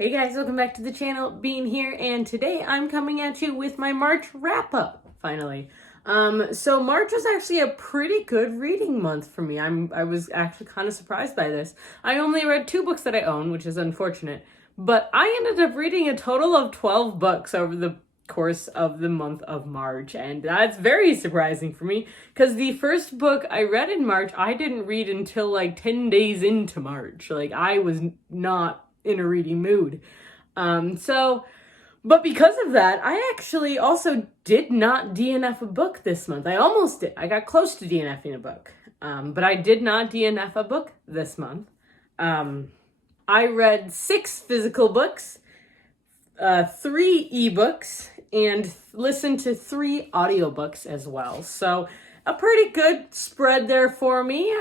Hey guys, welcome back to the channel, Bean here, and today I'm coming at you with my March wrap-up, finally. So March was actually a pretty good reading month for me. I was actually kind of surprised by this. I only read 2 books that I own, which is unfortunate, but I ended up reading a total of 12 books over the course of the month of March, and that's very surprising for me, because the first book I read in March, I didn't read until like 10 days into March. Like, I was not in a reading mood. But because of that, I actually also did not DNF a book this month. I almost did. I got close to DNFing a book. But I did not DNF a book this month. I read 6 physical books, 3 ebooks, and listened to 3 audiobooks as well. So a pretty good spread there for me.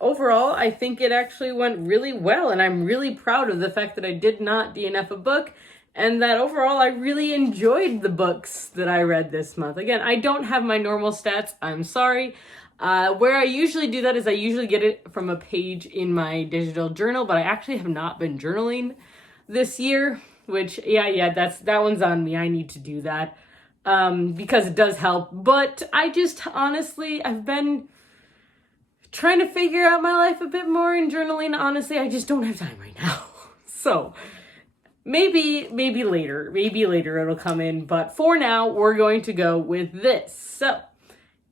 Overall, I think it actually went really well, and I'm really proud of the fact that I did not DNF a book, and that overall I really enjoyed the books that I read this month. Again, I don't have my normal stats, I'm sorry. Where I usually do that is I usually get it from a page in my digital journal, but I actually have not been journaling this year, which, that one's on me. I need to do that. Because it does help, but I just honestly, I've been trying to figure out my life a bit more in journaling. Honestly, I just don't have time right now. So maybe later it'll come in, but for now we're going to go with this. So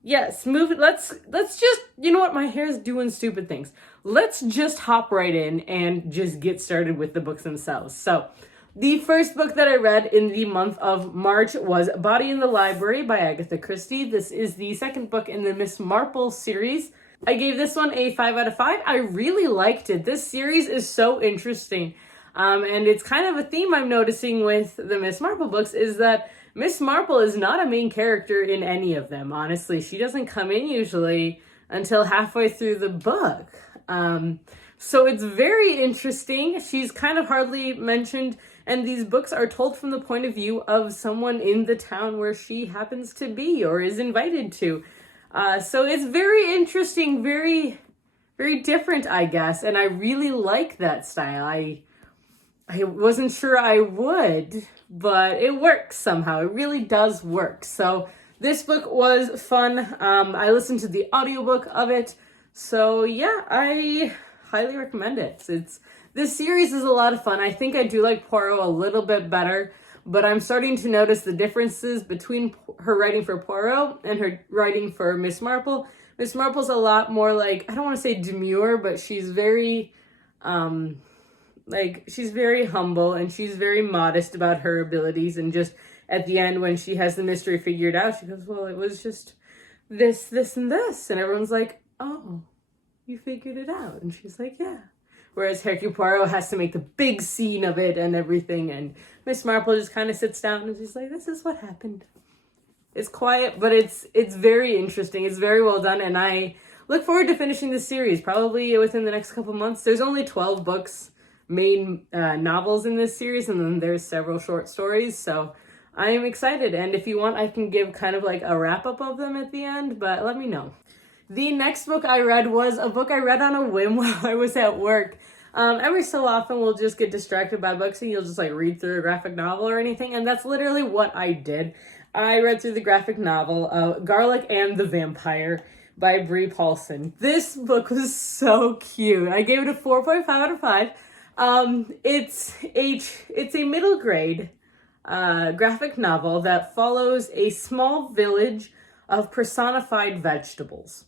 yes, let's just, you know what, my hair's doing stupid things. Let's just hop right in and just get started with the books themselves. So the first book that I read in the month of March was Body in the Library by Agatha Christie. This is the second book in the Miss Marple series. I gave this one a 5 out of 5. I really liked it. This series is so interesting. And it's kind of a theme I'm noticing with the Miss Marple books is that Miss Marple is not a main character in any of them, honestly. She doesn't come in usually until halfway through the book. So it's very interesting. She's kind of hardly mentioned, and these books are told from the point of view of someone in the town where she happens to be or is invited to. So it's very interesting, very, very different, I guess, and I really like that style. I wasn't sure I would, but it works somehow. It really does work. So this book was fun. I listened to the audiobook of it. So yeah, I highly recommend it. This series is a lot of fun. I think I do like Poirot a little bit better, but I'm starting to notice the differences between her writing for Poirot and her writing for Miss Marple. Miss Marple's a lot more like, I don't want to say demure, but she's very, she's very humble and she's very modest about her abilities. And just at the end, when she has the mystery figured out, she goes, well, it was just this, this, and this. And everyone's like, oh, you figured it out. And she's like, yeah. Whereas Hercule Poirot has to make the big scene of it and everything, and Miss Marple just kind of sits down and she's like, this is what happened. It's quiet, but it's very interesting. It's very well done, and I look forward to finishing this series, probably within the next couple months. There's only 12 books, main novels in this series, and then there's several short stories, so I am excited. And if you want, I can give kind of like a wrap-up of them at the end, but let me know. The next book I read was a book I read on a whim while I was at work. Every so often we'll just get distracted by books and you'll just like read through a graphic novel or anything, and that's literally what I did. I read through the graphic novel, Garlic and the Vampire by Brie Paulson. This book was so cute. I gave it a 4.5 out of 5. It's a middle grade graphic novel that follows a small village of personified vegetables.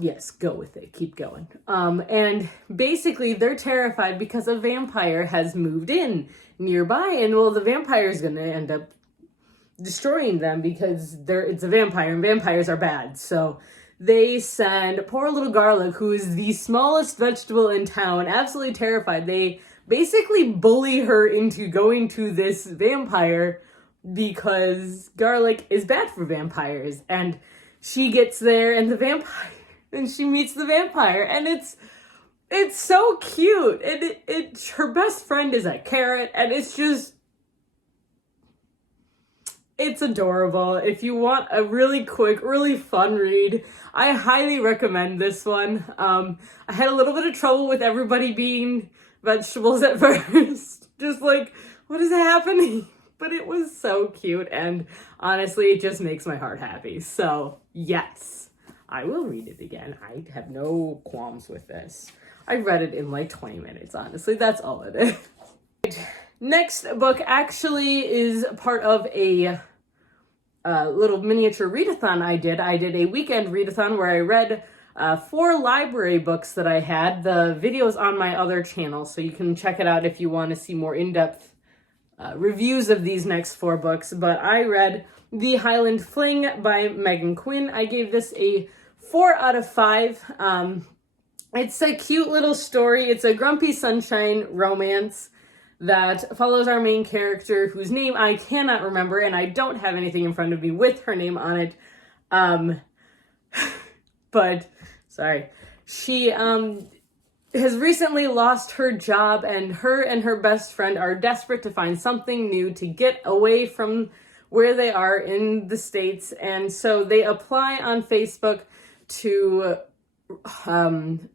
Yes, go with it. Keep going. And basically they're terrified because a vampire has moved in nearby, and well, the vampire is going to end up destroying them because it's a vampire and vampires are bad. So they send poor little Garlic, who is the smallest vegetable in town, absolutely terrified. They basically bully her into going to this vampire because Garlic is bad for vampires, and she gets there and she meets the vampire, and it's so cute, and her best friend is a carrot, and it's adorable. If you want a really quick, really fun read, I highly recommend this one. I had a little bit of trouble with everybody being vegetables at first. Just like, what is happening? But it was so cute, and honestly, it just makes my heart happy. So, yes, I will read it again. I have no qualms with this. I read it in like 20 minutes, honestly. That's all it is. Next book actually is part of a little miniature readathon I did. I did a weekend readathon where I read 4 library books that I had. The video's on my other channel, so you can check it out if you want to see more in-depth reviews of these next 4 books. But I read The Highland Fling by Megan Quinn. I gave this a 4 out of 5. It's a cute little story. It's a grumpy sunshine romance that follows our main character, whose name I cannot remember, and I don't have anything in front of me with her name on it. But, sorry. She has recently lost her job, and her best friend are desperate to find something new to get away from where they are in the States. And so they apply on Facebook to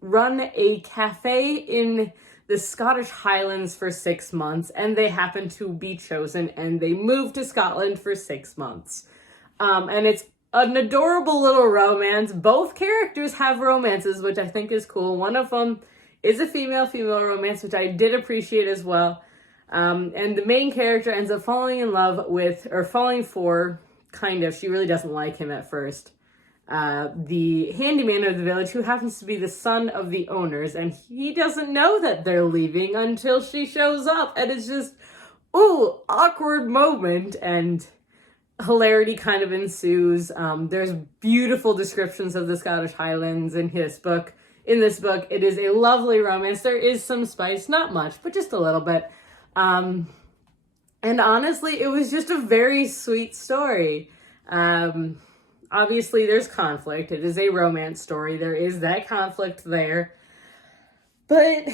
run a cafe in the Scottish Highlands for 6 months, and they happen to be chosen, and they move to Scotland for 6 months. And it's an adorable little romance. Both characters have romances, which I think is cool. One of them is a female-female romance, which I did appreciate as well. And the main character ends up falling in love with, or falling for, kind of, she really doesn't like him at first, the handyman of the village, who happens to be the son of the owners, and he doesn't know that they're leaving until she shows up, and it's just, ooh, awkward moment, and hilarity kind of ensues. There's beautiful descriptions of the Scottish Highlands in this book. It is a lovely romance. There is some spice, not much, but just a little bit. And honestly, it was just a very sweet story. Obviously, there's conflict. It is a romance story. There is that conflict there. But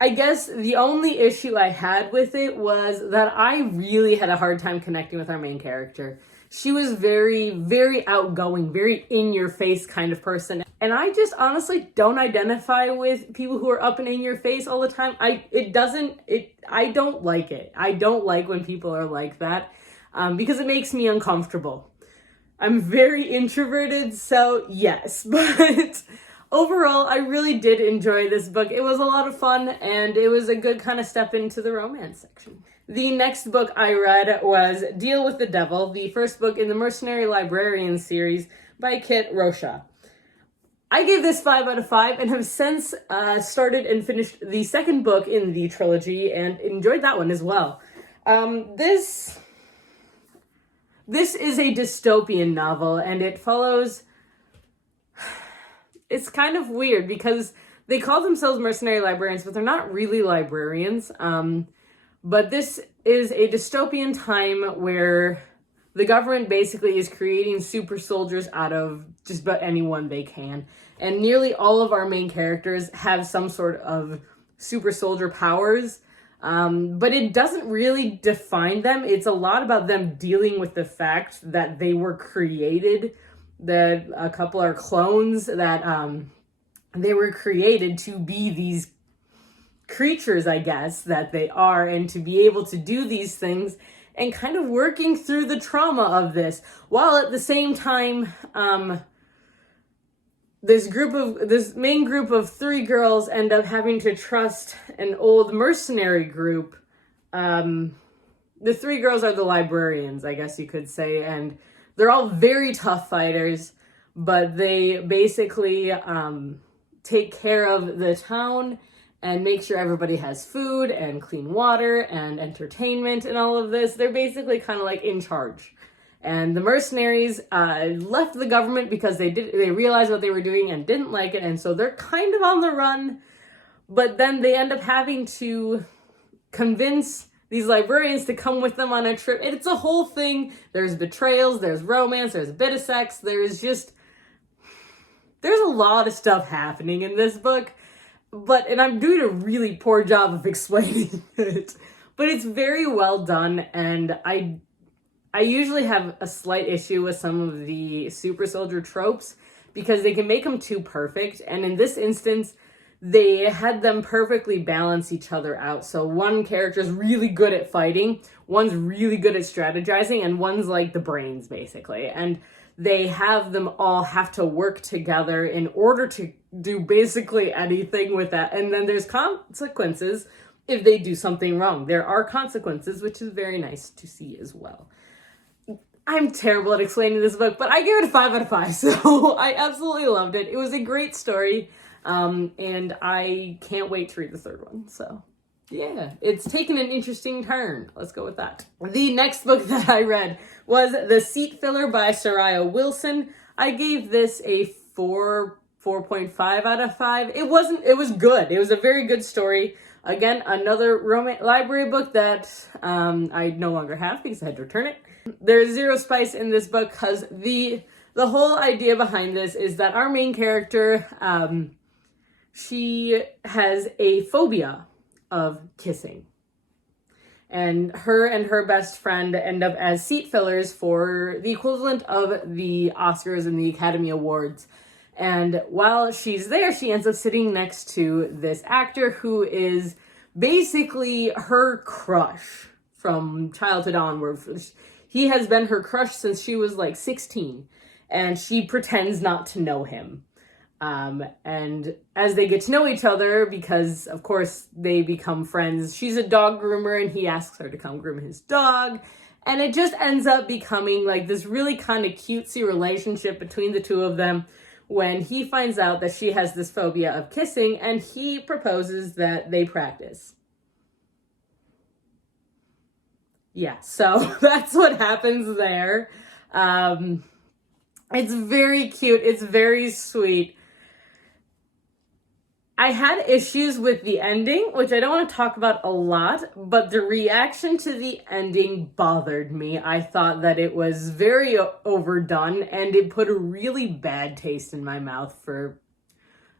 I guess the only issue I had with it was that I really had a hard time connecting with our main character. She was very, very outgoing, very in-your-face kind of person. And I just honestly don't identify with people who are up and in your face all the time. I don't like it. I don't like when people are like that because it makes me uncomfortable. I'm very introverted, so yes, but overall, I really did enjoy this book. It was a lot of fun, and it was a good kind of step into the romance section. The next book I read was Deal with the Devil, the first book in the Mercenary Librarian series by Kit Rocha. I gave this 5 out of 5 and have since started and finished the second book in the trilogy and enjoyed that one as well. This is a dystopian novel, and it follows... It's kind of weird because they call themselves mercenary librarians, but they're not really librarians. But this is a dystopian time where the government basically is creating super soldiers out of just about anyone they can. And nearly all of our main characters have some sort of super soldier powers. But it doesn't really define them. It's a lot about them dealing with the fact that they were created, that a couple are clones, that they were created to be these creatures, I guess, that they are, and to be able to do these things, and kind of working through the trauma of this, while at the same time, this main group of 3 girls end up having to trust an old mercenary group. The 3 girls are the librarians, I guess you could say, and they're all very tough fighters, but they basically take care of the town and make sure everybody has food and clean water and entertainment and all of this. They're basically kind of like in charge. And the mercenaries left the government because they realized what they were doing and didn't like it, and so they're kind of on the run. But then they end up having to convince these librarians to come with them on a trip. It's a whole thing. There's betrayals, there's romance, there's a bit of sex, there's a lot of stuff happening in this book. And I'm doing a really poor job of explaining it. But it's very well done, and I usually have a slight issue with some of the super soldier tropes because they can make them too perfect. And in this instance, they had them perfectly balance each other out. So one character's really good at fighting, one's really good at strategizing, and one's like the brains, basically. And they have them all have to work together in order to do basically anything with that. And then there's consequences if they do something wrong. There are consequences, which is very nice to see as well. I'm terrible at explaining this book, but I gave it a 5 out of 5, so I absolutely loved it. It was a great story, and I can't wait to read the third one, so yeah, it's taken an interesting turn. Let's go with that. The next book that I read was The Seat Filler by Soraya Wilson. I gave this a 4.5 out of 5. It was good. It was a very good story. Again, another library book that I no longer have because I had to return it. There's zero spice in this book because the whole idea behind this is that our main character, she has a phobia of kissing. And her best friend end up as seat fillers for the equivalent of the Oscars and the Academy Awards. And while she's there, she ends up sitting next to this actor who is basically her crush from childhood onward. He has been her crush since she was like 16, and she pretends not to know him. And as they get to know each other, because of course they become friends, she's a dog groomer and he asks her to come groom his dog. And it just ends up becoming like this really kind of cutesy relationship between the two of them when he finds out that she has this phobia of kissing and he proposes that they practice. Yeah, so that's what happens there. It's very cute. It's very sweet. I had issues with the ending, which I don't want to talk about a lot, but the reaction to the ending bothered me. I thought that it was very overdone, and it put a really bad taste in my mouth for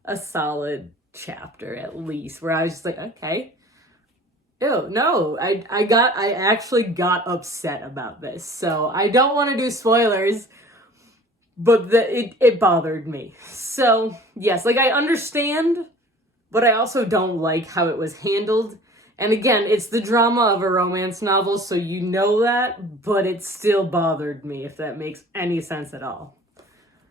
a solid chapter, at least, where I was just like, okay. Ew, no, I actually got upset about this. So I don't want to do spoilers, but it bothered me. So yes, like I understand, but I also don't like how it was handled. And again, it's the drama of a romance novel, so you know that, but it still bothered me, if that makes any sense at all.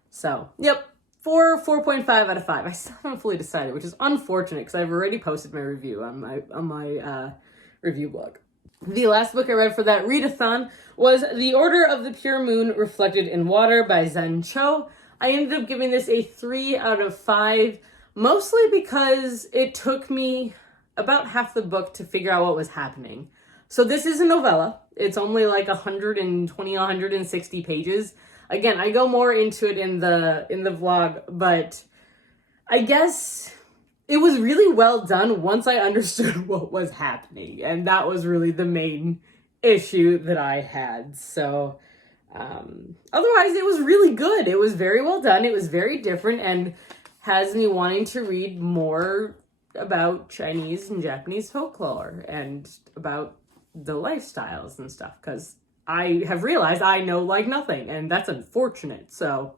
So, yep, 4.5 out of 5. I still haven't fully decided, which is unfortunate because I've already posted my review on my review blog. The last book I read for that readathon was The Order of the Pure Moon Reflected in Water by Zen Cho. I ended up giving this a 3 out of 5, mostly because it took me about half the book to figure out what was happening. So this is a novella. It's only like 120, 160 pages. Again, I go more into it in the vlog, but I guess it was really well done once I understood what was happening. And that was really the main issue that I had. So otherwise, it was really good. It was very well done. It was very different and has me wanting to read more about Chinese and Japanese folklore and about the lifestyles and stuff, because I have realized I know like nothing, and that's unfortunate. So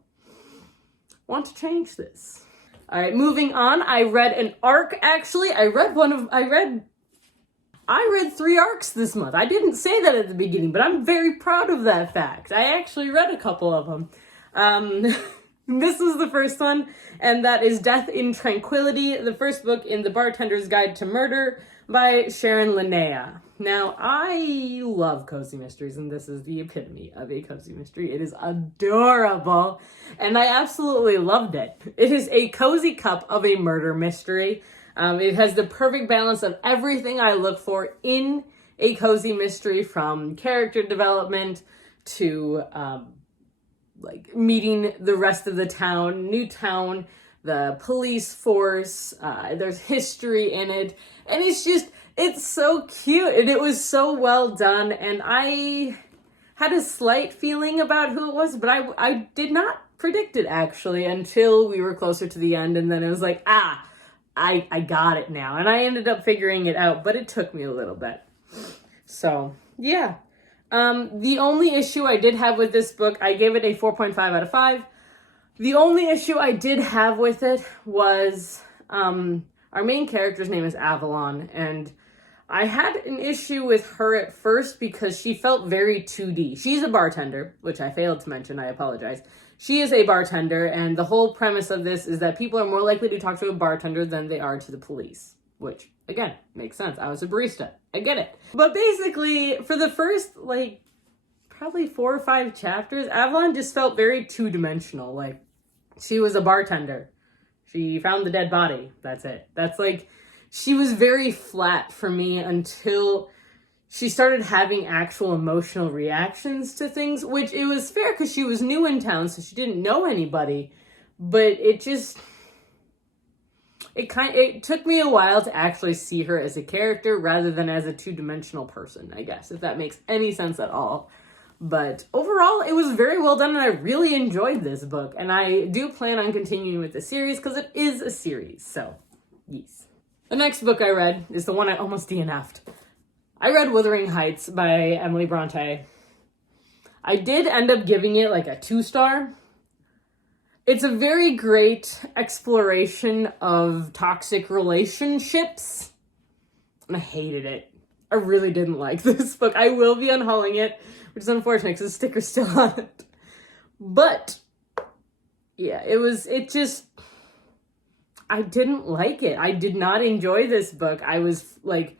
want to change this. All right, moving on. I read an arc. Actually, I read 3 arcs this month. I didn't say that at the beginning, but I'm very proud of that fact. I actually read a couple of them. This was the first one, and that is Death in Tranquility, the first book in The Bartender's Guide to Murder by Sharon Linnea. Now, I love cozy mysteries, and this is the epitome of a cozy mystery. It is adorable, and I absolutely loved it. It is a cozy cup of a murder mystery. It has the perfect balance of everything I look for in a cozy mystery, from character development to like meeting the rest of the town, new town, the police force. There's history in it, and it's so cute, and it was so well done. And I had a slight feeling about who it was, but I did not predict it actually until we were closer to the end, and then it was like, I got it now, and I ended up figuring it out, but it took me a little bit. So yeah. The only issue I did have with this book, I gave it a 4.5 out of 5. The only issue I did have with it was, our our main character's name is Avalon, and I had an issue with her at first because she felt very 2D. She's a bartender, which I failed to mention, I apologize. She is a bartender, and the whole premise of this is that people are more likely to talk to a bartender than they are to the police, which, again, makes sense. I was a barista. I get it. But basically, for the first, like, probably 4 or 5 chapters, Avalon just felt very two-dimensional. Like, she was a bartender. She found the dead body. That's it. That's, like, she was very flat for me until she started having actual emotional reactions to things, which it was fair because she was new in town, so she didn't know anybody. But it took me a while to actually see her as a character rather than as a two-dimensional person, I guess, if that makes any sense at all. But overall, it was very well done, and I really enjoyed this book. And I do plan on continuing with the series because it is a series, so yes. The next book I read is the one I almost DNF'd. I read Wuthering Heights by Emily Bronte. I did end up giving it like a 2-star. It's a very great exploration of toxic relationships, and I hated it. I really didn't like this book. I will be unhauling it, which is unfortunate because the sticker's still on it. But, yeah, I didn't like it. I did not enjoy this book. I was, like,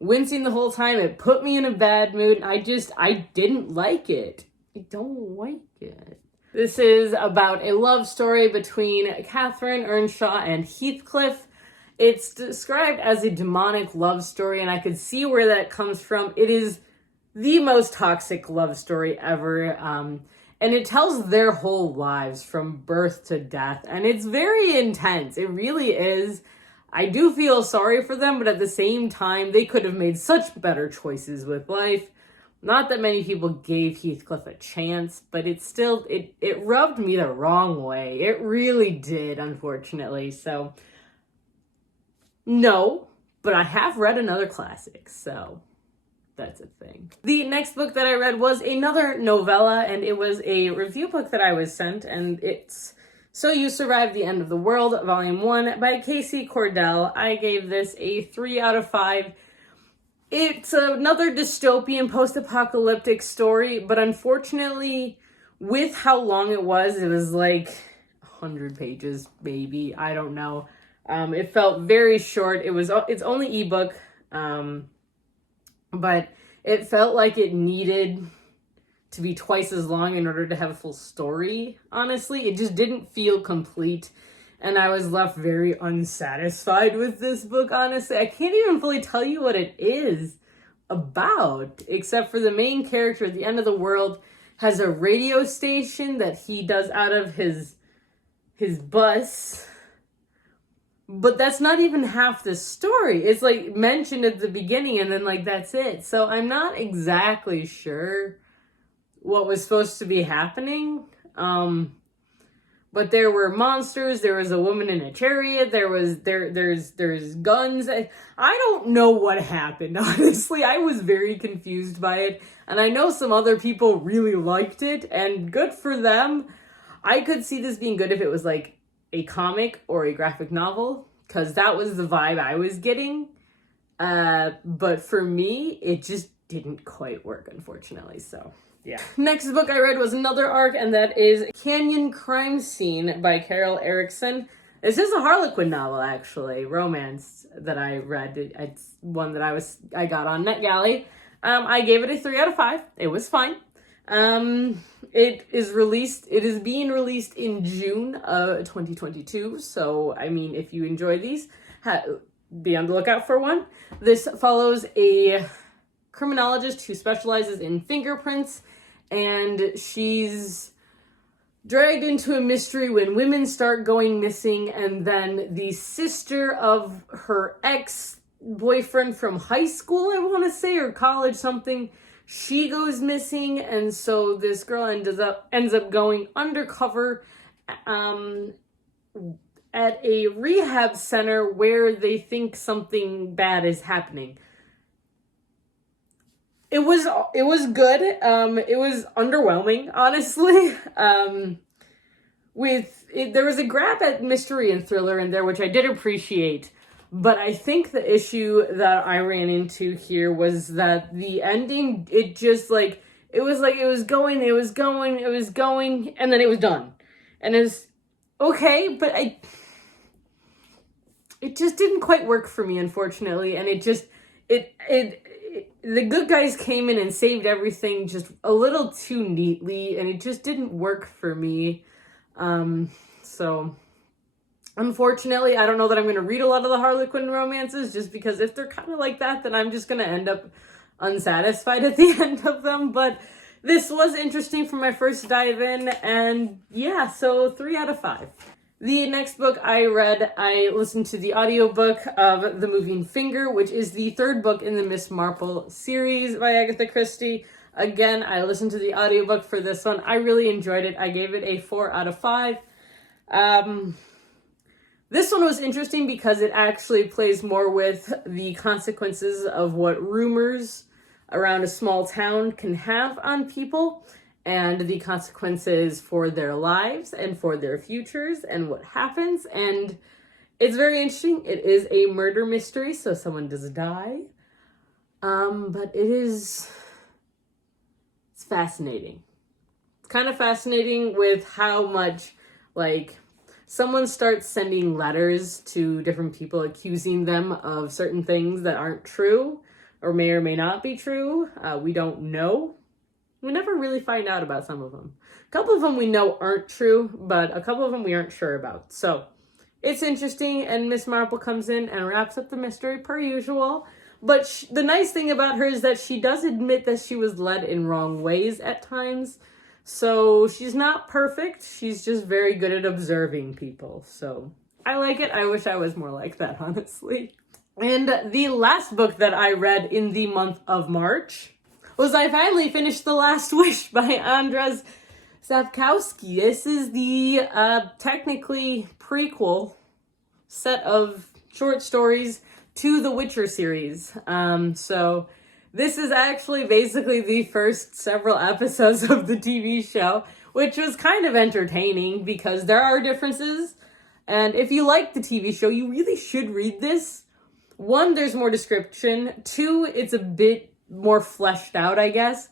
wincing the whole time. It put me in a bad mood. I didn't like it. I don't like it. This is about a love story between Catherine Earnshaw and Heathcliff. It's described as a demonic love story, and I could see where that comes from. It is the most toxic love story ever, and it tells their whole lives from birth to death, and it's very intense. It really is. I do feel sorry for them, but at the same time, they could have made such better choices with life. Not that many people gave Heathcliff a chance, but it rubbed me the wrong way. It really did, unfortunately. So, no, but I have read another classic, so that's a thing. The next book that I read was another novella, and it was a review book that I was sent, and it's So You Survived the End of the World, Volume 1 by Casey Cordell. I gave this a 3 out of 5. It's another dystopian post-apocalyptic story, but unfortunately, with how long it was like 100 pages, maybe. I don't know. It felt very short. It's only ebook, but it felt like it needed to be twice as long in order to have a full story, honestly. It just didn't feel complete, and I was left very unsatisfied with this book, honestly. I can't even fully tell you what it is about, except for the main character at the end of the world has a radio station that he does out of his bus. But that's not even half the story. It's like mentioned at the beginning and then like that's it. So I'm not exactly sure what was supposed to be happening. But there were monsters, there was a woman in a chariot, there's guns. I don't know what happened, honestly. I was very confused by it. And I know some other people really liked it, and good for them. I could see this being good if it was like a comic or a graphic novel, because that was the vibe I was getting. But for me, it just didn't quite work, unfortunately, so yeah. Next book I read was another arc, and that is Canyon Crime Scene by Carol Erickson. This is a Harlequin novel, actually, romance that I read. It's one that I got on NetGalley. I gave it a 3 out of 5. It was fine. It is being released in June of 2022. So, I mean, if you enjoy these, be on the lookout for one. This follows a criminologist who specializes in fingerprints, and she's dragged into a mystery when women start going missing, and then the sister of her ex-boyfriend from high school, I want to say, or college, something, she goes missing, and so this girl ends up going undercover at a rehab center where they think something bad is happening. It was good. It was underwhelming, honestly. There was a grab at mystery and thriller in there, which I did appreciate. But I think the issue that I ran into here was that the ending, it just like, it was going, and then it was done. And it's okay, but it just didn't quite work for me, unfortunately. And the good guys came in and saved everything just a little too neatly, and it just didn't work for me. So unfortunately, I don't know that I'm going to read a lot of the Harlequin romances, just because if they're kind of like that, then I'm just going to end up unsatisfied at the end of them. But this was interesting for my first dive in, and yeah, so 3 out of 5. The next book I read, I listened to the audiobook of The Moving Finger, which is the 3rd book in the Miss Marple series by Agatha Christie. Again, I listened to the audiobook for this one. I really enjoyed it. I gave it a 4 out of 5. This one was interesting because it actually plays more with the consequences of what rumors around a small town can have on people, and the consequences for their lives and for their futures and what happens. And it's very interesting. It is a murder mystery, so someone does die. But it's fascinating. It's kind of fascinating with how much, like, someone starts sending letters to different people accusing them of certain things that aren't true or may not be true. We don't know. We never really find out about some of them. A couple of them we know aren't true, but a couple of them we aren't sure about. So it's interesting, and Miss Marple comes in and wraps up the mystery per usual. But the nice thing about her is that she does admit that she was led in wrong ways at times. So she's not perfect. She's just very good at observing people. So I like it. I wish I was more like that, honestly. And the last book that I read in the month of March was I finally finished The Last Wish by Andrzej Sapkowski. This is the technically prequel set of short stories to the Witcher series. So this is actually basically the first several episodes of the TV show, which was kind of entertaining because there are differences. And if you like the TV show, you really should read this. 1, there's more description. 2, it's a bit more fleshed out, I guess.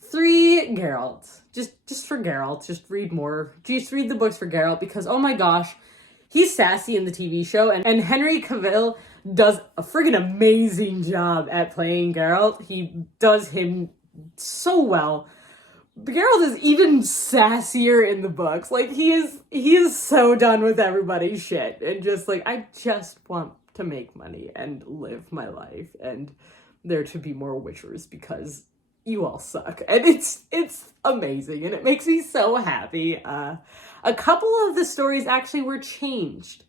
3, Geralt. Just for Geralt. Just read more. Just read the books for Geralt because, oh my gosh, he's sassy in the TV show, and Henry Cavill does a friggin' amazing job at playing Geralt. He does him so well. Geralt is even sassier in the books. Like, he is so done with everybody's shit, and just like, I just want to make money and live my life, and there to be more Witchers because you all suck. And it's amazing, and it makes me so happy. A couple of the stories actually were changed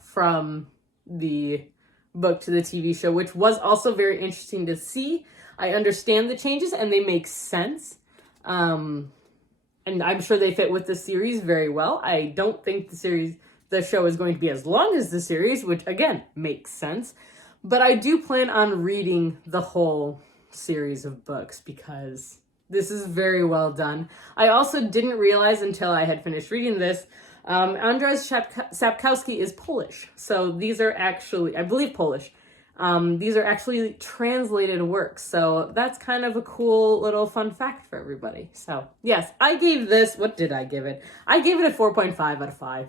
from the book to the TV show, which was also very interesting to see. I understand the changes and they make sense. And I'm sure they fit with the series very well. I don't think the show is going to be as long as the series, which again makes sense. But I do plan on reading the whole series of books because this is very well done. I also didn't realize until I had finished reading this, Andrzej Sapkowski is Polish. So these are actually, I believe, Polish. These are actually translated works. So that's kind of a cool little fun fact for everybody. So yes, I gave this, what did I give it? I gave it a 4.5 out of 5.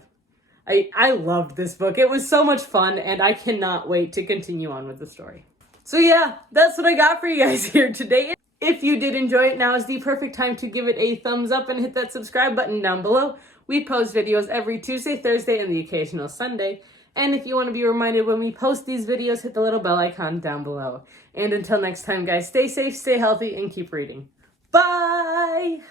I loved this book. It was so much fun, and I cannot wait to continue on with the story. So yeah, that's what I got for you guys here today. If you did enjoy it, now is the perfect time to give it a thumbs up and hit that subscribe button down below. We post videos every Tuesday, Thursday, and the occasional Sunday. And if you want to be reminded when we post these videos, hit the little bell icon down below. And until next time, guys, stay safe, stay healthy, and keep reading. Bye!